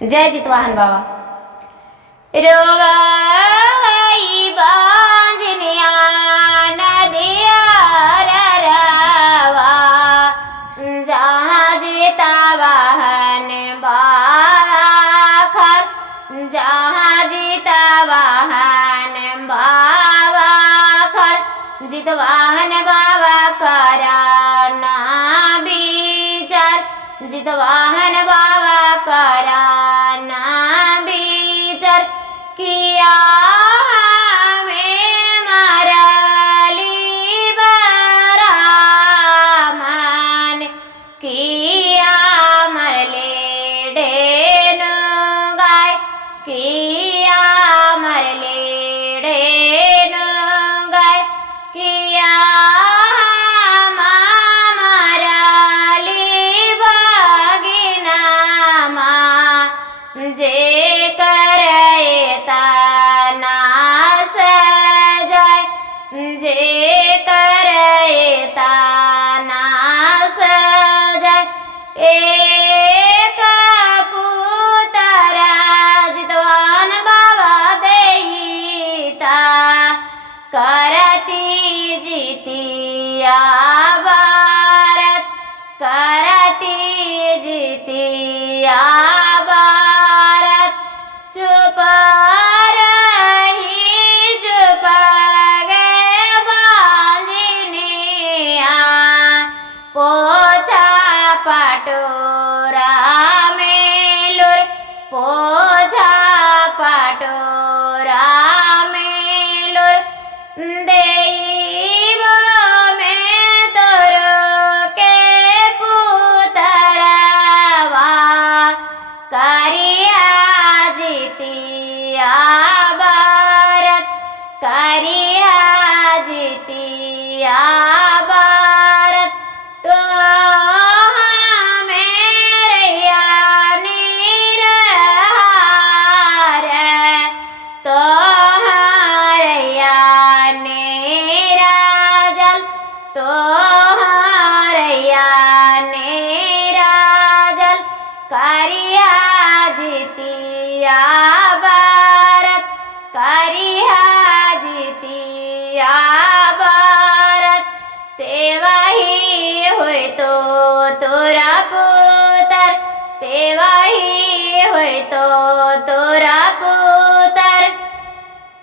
जय जितवाहन बाबा। रोवाई बांझनिया नदिया रवा, जहाँ जितवाहन बाबा खर, जहाँ जितवाहन बाबा खर, जितवाहन बाबा करा ना विचार, जितवाहन बाबा करा ना विचार, किया में मरली बरामन, किया मरले डेनु गाय, किया मरले डेनु गाय, किया जे करता नास जाय, जे करता नास जाय, एक पुतरा जितवाहन बाबा देईता, करती जितिया भारत, करती जितिया चुप रही, चुप गे बांझनिया, पोछा पटोरा में लुर, पोछा पटोरा में लुर, देईबो में तोरो के पुतरवा, करिया जितिया भारत, करिया जितिया भारत, तो मेरैया निरहार, तो हरैया निराजल, तो हरैया निराजल, करिया जितिया भारत, करिया जितिया भारत, तेवाही होय तो तोरा पुत्र, तेवाही होय तो